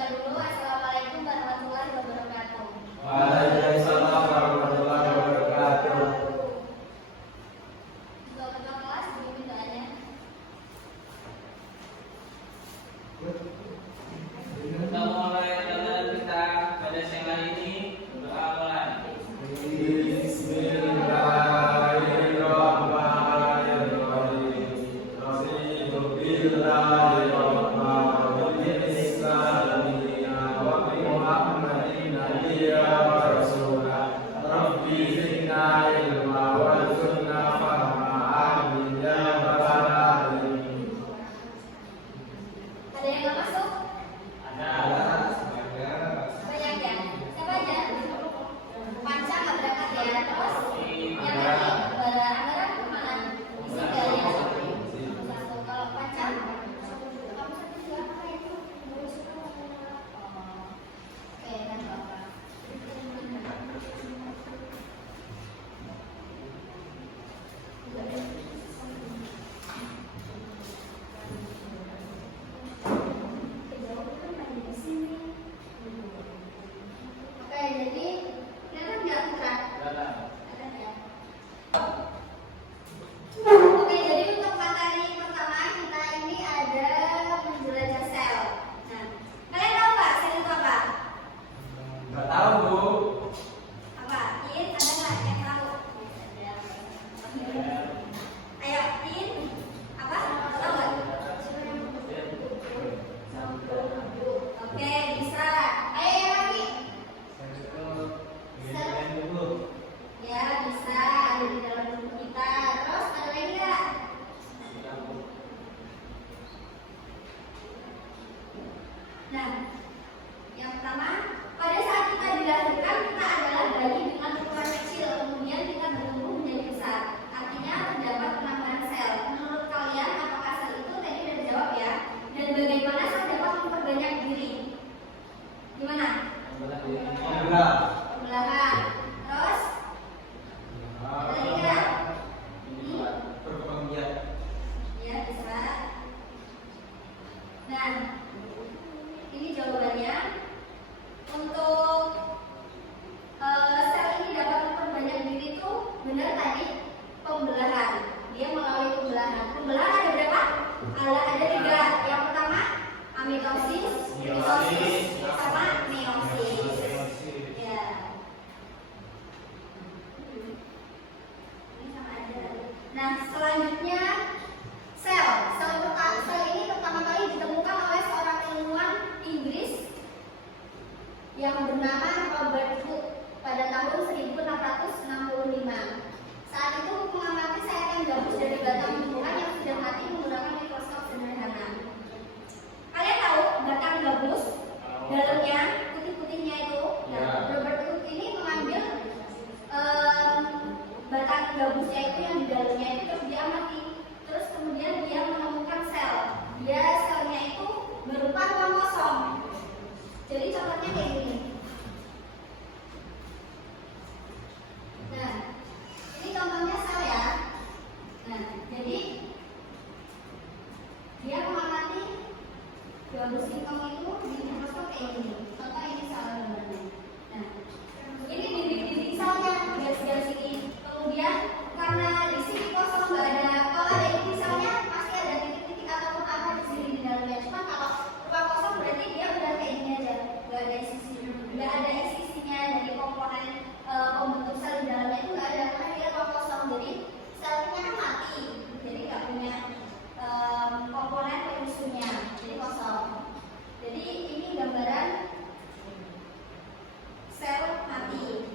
dibuka dulu. Assalamualaikum warahmatullahi wabarakatuh. Waalaikumsalam warahmatullahi wabarakatuh. Untuk ketua kelas dipimpin doanya. Kita mulai pelajaran kita pada siang hari ini. Doa mulai. Ada yang nggak masuk? Banyak ya? Siapa aja? Panca nggak berangkat ya? Terus yang lagi Anggaran kemana? Isi nggak ya? Satu. Kalau Panca? Kamu satu juga apa itu? Oke, kan Bapak. Oke, jadi kelihatan nggak Putra? Kelihatan ya. Oke, jadi untuk materi pertama kita ini ada menjelajah sel. Nah, kalian tahu nggak sel itu apa? Nggak tahu, Bu. Apa? In, ada nggak yang tahu? Ayo, In. Apa? Tahu nggak? Oke, bisa. Ayo yang lagi. Ya, bisa ada di dalam tubuh kita. Terus ada lagi nggak? Nah, yang pertama, pada saat kita dilahirkan kita adalah bayi dengan ukuran kecil, kemudian kita bertumbuh menjadi besar. Artinya terdapat penambahan sel. Menurut kalian, apakah sel itu tadi udah dijawab ya? Dan bagaimana sel dapat memperbanyak diri? Gimana? Pembelahan. Terus ada lagi nggak? Ya, bisa. Nah, ini jawabannya. Untuk sel ini dapat memperbanyak diri itu benar tadi pembelahan. Dia melalui pembelahan. Pembelahan ada berapa? Ada 3. Yang pertama amitosis, mitosis, sama meiosis. Ya. Ini sama aja. Nah, selanjutnya sel. Sel ini pertama kali ditemukan oleh seorang ilmuwan Inggris yang bernama Robert Hooke pada tahun 1665. Saat itu Hooke mengamati sayatan gabus dari batang tumbuhan yang sudah mati menggunakan mikroskop sederhana. Kalian tahu batang gabus dalamnya putih-putihnya itu? Nah, Robert Hooke ini mengambil batang gabusnya itu yang di dalamnya itu terus diamati. Terus kemudian dia menemukan sel. Selnya itu berupa kromosom. Jadi contohnya kayak gini. Nah, ini contohnya sel ya. Nah, jadi dia mengamati gabus singkong itu di mikroskop kayak gini. Contoh ini sel gambarnya. Nah, ini dinding-dinding selnya garis-garis ini. Kemudian karena di sini kosong nggak ada, kalau ada inti selnya pasti ada titik-titik ataupun apa di sini di dalamnya. Cuma kalau ruang kosong berarti dia udah kayak gini aja, nggak ada isinya dari komponen pembentuk sel di dalamnya itu nggak ada karena dia ruang kosong. Jadi selnya kan mati, jadi nggak punya komponen pengisunya, jadi kosong. Jadi ini gambaran sel mati.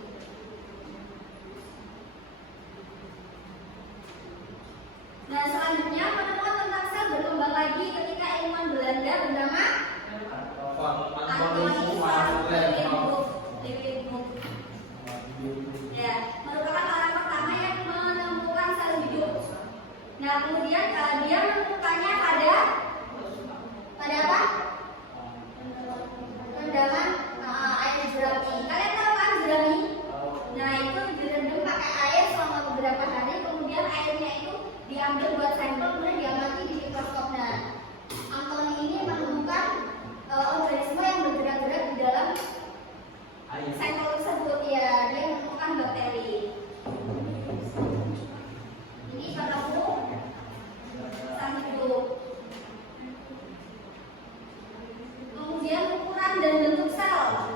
dan bentuk sel.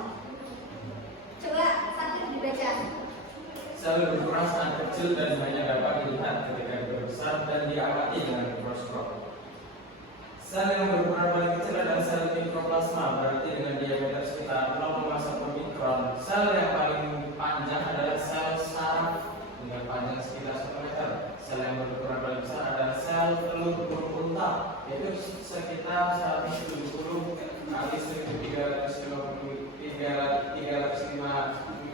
Coba satu dibaca. Sel berukuran sangat kecil dan hanya dapat dilihat ketika berbesar dan diamati dengan mikroskop. Sel yang berukuran paling kecil adalah sel mikroplasma, berarti dengan diameter sekitar 0,1 mikron. Sel yang paling panjang adalah sel saraf dengan panjang sekitar 1 meter. Sel yang berukuran paling besar adalah sel telur burung unta, yaitu sekitar 170 kali 1305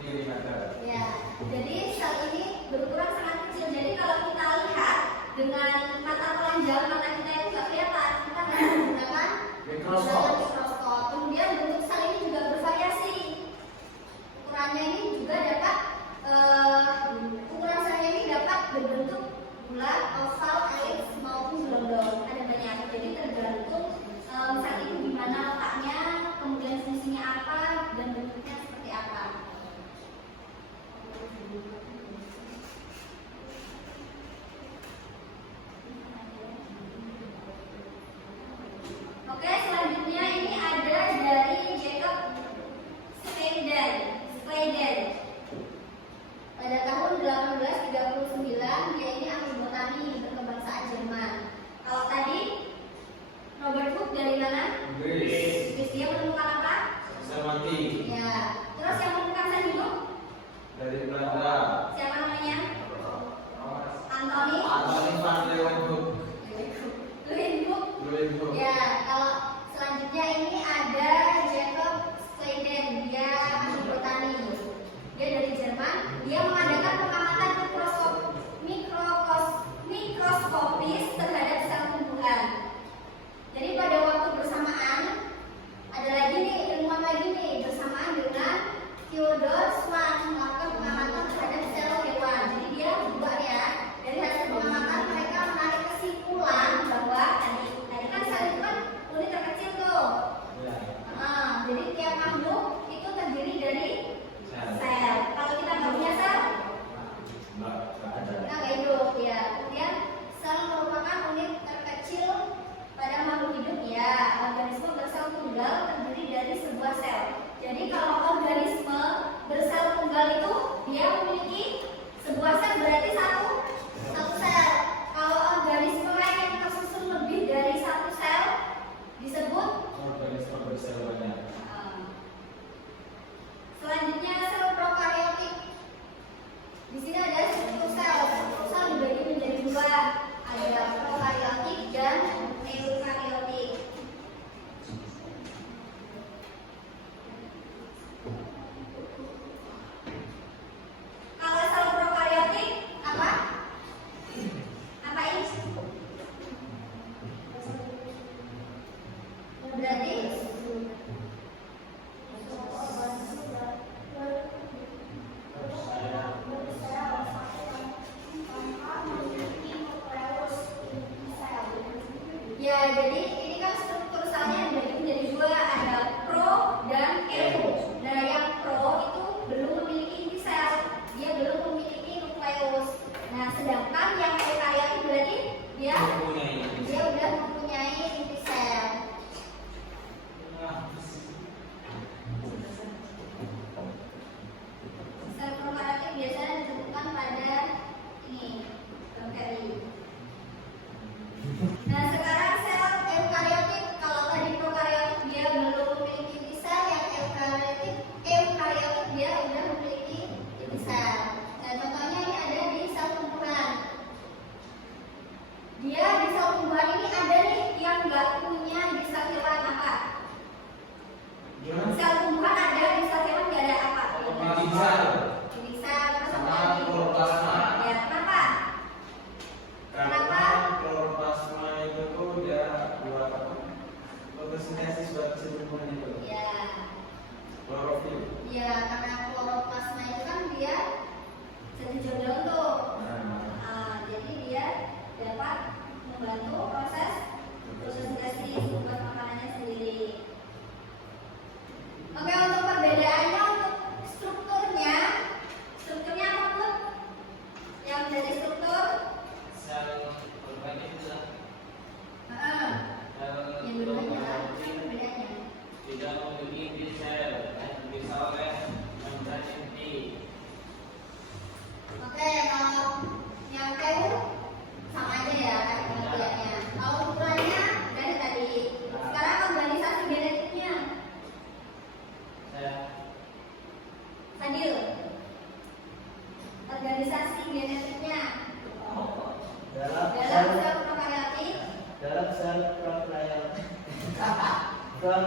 mm. Ya, jadi sel ini berukuran sangat kecil. Jadi kalau kita lihat dengan mata telanjang, mata kita itu nggak kelihatan. Kita harus menggunakan mikroskop. Kemudian bentuk sel ini juga bervariasi. Ukurannya ini juga dapat ukuran selnya ini dapat berbentuk bulat, oval, elips maupun gelondong. Ada banyak. Jadi tergantung sel itu di mana letaknya, kemudian fungsinya apa dan bentuknya seperti apa. Oke, selanjutnya ini ada dari Jacob Schleiden. Pada tahun 1839 dia ini ahli botani berkebangsaan Jerman. Kalau tadi Robert Hooke dari mana? Inggris. Dia menemukan apa? Sel mati Ya. Terus yang menemukan sel hidup? dari Belanda. Siapa namanya? Anthony van Leeuwenhoek. Leeuwenhoek. Ya, kalau selanjutnya ini ada Jacob Schleiden, dia ahli botani. Dia dari Jerman. Dia mengadakan pengamatan mikroskopis terhadap sel tumbuhan. Jadi pada waktu bersamaan ada lagi nih ilmuwan lagi nih bersamaan dengan Theodor Schwann melakukan pengamatan terhadap sel hewan. Jadi dia juga ya dari hasil pengamatan mereka menarik kesimpulan bahwa tadi kan sel itu kan unit terkecil tuh. Jadi tiap makhluk itu terdiri dari sel. Kalau kita nggak punya sel, kita nggak hidup ya. Kemudian sel merupakan unit terkecil pada makhluk hidup ya. Organisme bersel tunggal terdiri dari sebuah sel. Jadi kalau organisme bersel tunggal itu dia memiliki sebuah sel berarti satu sel. Kalau organisme lain yang tersusun lebih dari satu sel disebut Organisme bersel banyak. Selanjutnya sel prokaryotik. Di sini ada struktur sel. Struktur sel dibagi menjadi dua, ada prokaryotik dan eukaryotik. Kalau sel prokaryotik apa? Apa ini? Berarti ya, jadi ini kan struktur selnya dibagi menjadi dua, ada pro dan eu. Nah, yang pro itu belum memiliki inti sel, dia belum memiliki nukleus. Nah, sedangkan yang eukaryotik berarti dia udah mempunyai inti sel. Sel prokaryotik biasanya ditemukan pada ini, bakteri. Nah, sekarang sel eukaryotik, kalau tadi prokaryotik dia belum memiliki inti sel, yang eukaryotik dia udah memiliki inti sel. Nah, contohnya ini ada di sel tumbuhan. Dia di sel tumbuhan ini ada nih yang nggak punya di sel hewan apa? Sel tumbuhan ada, di sel hewan nggak ada apa? Inti sel, terus apa lagi? Kloroplasma. Ya, kenapa? Karena kloroplasma itu tuh dia buat fotosintesis buat si tumbuhan itu. Ya. Klorofil. Ya, karena kloroplasma itu kan dia sejujur daun tuh. Jadi dia dapat membantu proses fotosintesis buat makanannya sendiri. Oke, untuk perbedaannya untuk strukturnya apa tuh? Yang dari struktur? Sel organik itu lah. Yang bedanya apa sih perbedaannya? Tidak memiliki inti sel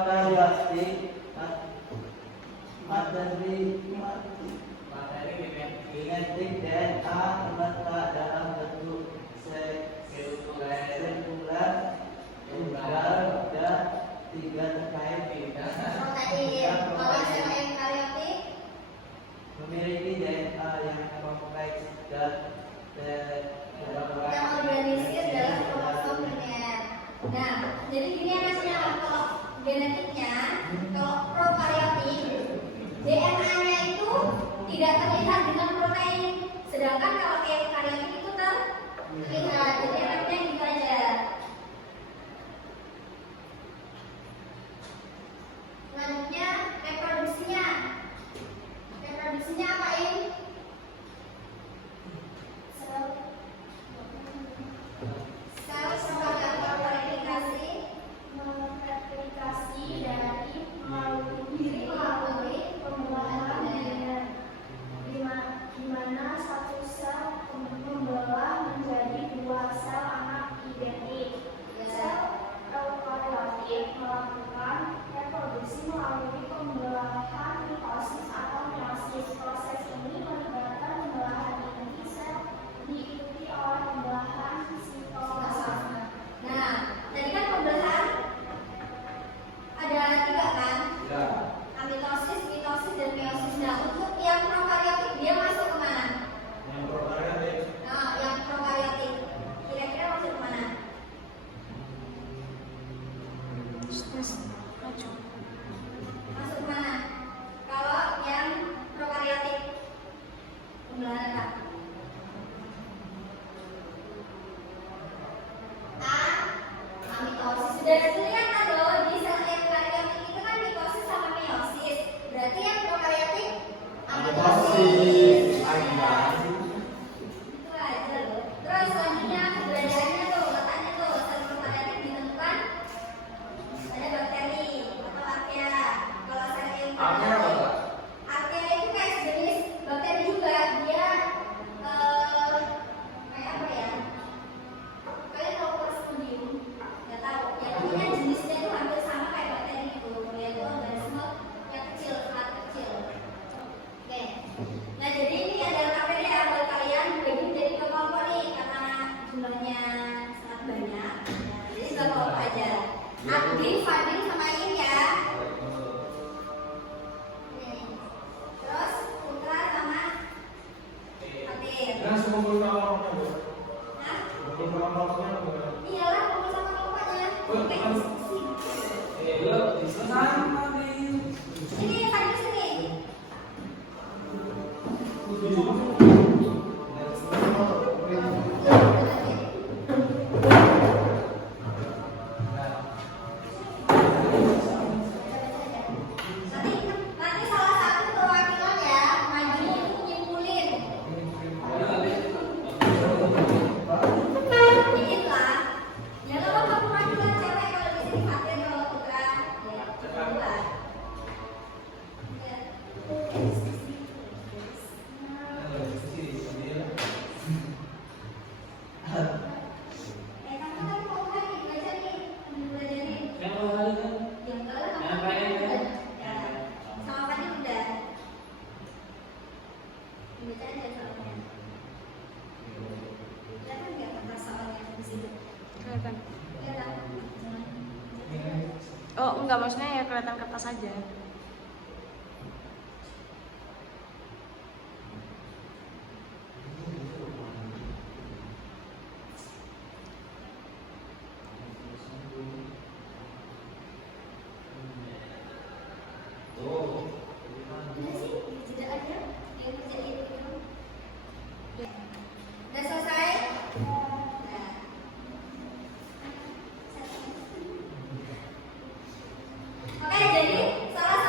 prokaryotik materi genetik DNA terletak dalam bentuk sekuler, tunggal, dan tiga terkait Protein. Kalau sel eukariotik memiliki DNA yang kompleks dan terorganisir dalam kromosom linear. Nah, jadi gini ya hasilnya kalau genetiknya, kalau prokaryotik DNA-nya itu tidak terlihat dengan protein, sedangkan kalau eukariotik itu terlihat. Jadi efeknya gitu aja. Selanjutnya reproduksinya. Reproduksinya apain? Sel sebagai mereplikasi dari melalui pembelahan DNA, di mana satu sel membelah menjadi dua sel anak identik. Sel eukariotik melakukan reproduksi melalui pembelahan mitosis atau meiosis. Proses ini melibatkan pembelahan inti sel diikuti oleh pembelahan sitoplazma. Nah, tadi kan pembelahan ada 3 kan? Ya. Mitosis, mitosis, dan meiosis. Nah, untuk yang prokaryotik dia masuk kemana? Yang prokaryotik. Nah, yang prokaryotik kira-kira masuk kemana? Masuk kemana? Kalau yang prokaryotik pembelahan apa? Mitosis. Sudah kelihatan loh di sel eukariotik itu kan mitosis sama meiosis. Berarti yang prokaryotik Mitosis. Itu aja loh. Terus selanjutnya keberadaannya tuh, letaknya tuh, sel prokaryotik ditentukan ada bakteri atau archaea. Kalau sel Archaea apa, eukariotik, Pak? archaea itu kayak sejenis bakteri juga. Dia kayak apa ya? Kalian tahu Plasmodium? Nggak tahu. Ya pokoknya jenisnya itu hampir sama kayak bakteri itu. Yaitu organisme yang kecil, sangat kecil. Oke. Nah jadi ini adalah KPD ya buat kalian bagi menjadi kelompok nih karena jumlahnya sangat banyak. Nah, jadi sudah kelompok aja. Adin, Fadil sama In ya. Nih. Terus Putra sama Fatir. Dan semua kumpul kelompoknya, Bu. Nah, Kumpul kelompoknya, Bu. iyalah kumpul sama kelompoknya. Oke. Sama nih. Sini Fadil sini. Nanti salah satu perwakilan ya maju untuk nyimpulin. Dikit lah. Ya nggak apa-apa perwakilan cewek kalau di sini Fatir kalau Putra. Ya, berdua. Ya. Kamu kan mau kan nih belajar nih, ambil belajar nih. Yang mau kali kan? Yang kalau Yang sama pengen Fadil kan? udah. Ya. Sama Fadil udah. Baca aja soalnya. Kelihatan nggak kertas soalnya di situ? Kelihatan. Kelihatan. Oh, enggak, maksudnya ya kelihatan kertas aja. Udah sih, jeda aja. Yang kerjain gitu. Udah selesai? Nah. Oke, jadi salah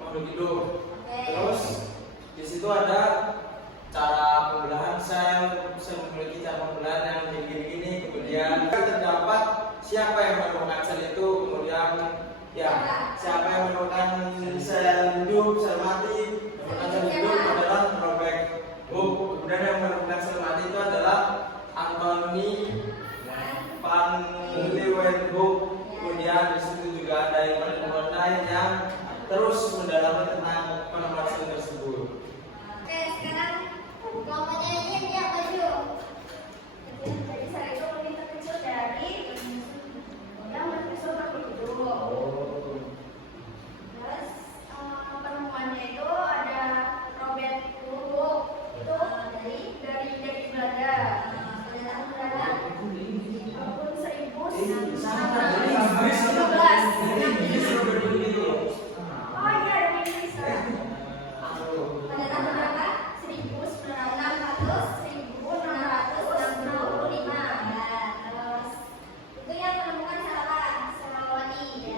makhluk hidup. Oke. Terus di situ ada cara pembelahan sel, memiliki cara pembelahan yang begini-gini. Kemudian terdapat siapa yang menemukan sel itu, kemudian ya siapa yang menemukan sel hidup, sel mati. Menemukan sel hidup adalah Robert Hooke. Kemudian yang menemukan sel mati itu adalah Anthony van Leeuwenhoek. Kemudian di situ juga ada ilmuwan lain yang terus mendalami tentang penemuan sel tersebut. Oke, sekarang kelompoknya ini dia baju. Jadi saya itu lebih terkecil dari yang berkecil itu. Terus penemuannya itu ada Robert Hooke itu dari Belanda. Pada tahun berapa? Tahun 1915. Oh iya, dari Inggris. Pada tahun berapa? 1665. Ya, terus itu yang menemukan salah Salawati. Ya.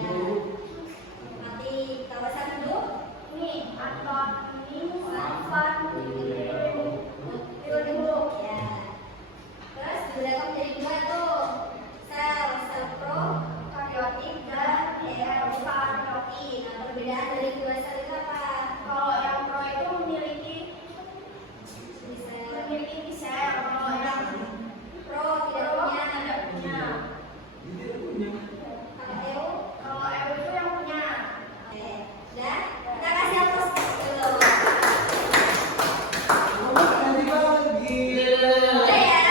Mati kawasan itu ini Anthony van Leeuwenhoek. Ya. Terus dibedakan menjadi dua tuh, sel prokaryotik dan eukaryotik. Nah, perbedaan dari dua sel itu apa? Kalau yang pro itu memiliki sel, kalau yang pro tidak punya. Kalau eu itu yang punya. Oke. Dan kita kasih aplaus dulu. Boleh ya?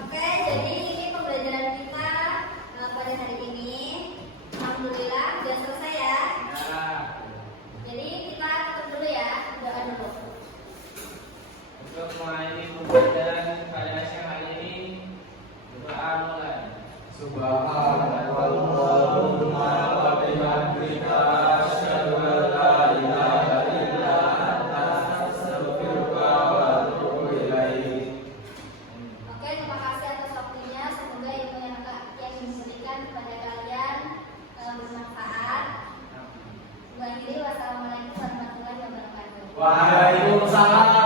Oke, jadi ini pembelajaran kita pada hari ini. Alhamdulillah sudah selesai ya. Jadi kita tutup dulu ya, doa dulu. Untuk mengakhiri pembelajaran pada siang hari ini, doa mulai. Subhanallahumma wa bihamdika asyhadu an la ilaha illa anta astaghfiruka wa atubu ilaik. Oke, terima kasih atas waktunya. Semoga ilmu yang diberikan kepada kalian bermanfaat. Wassalamualaikum warahmatullahi wabarakatuh. Waalaikumsalam.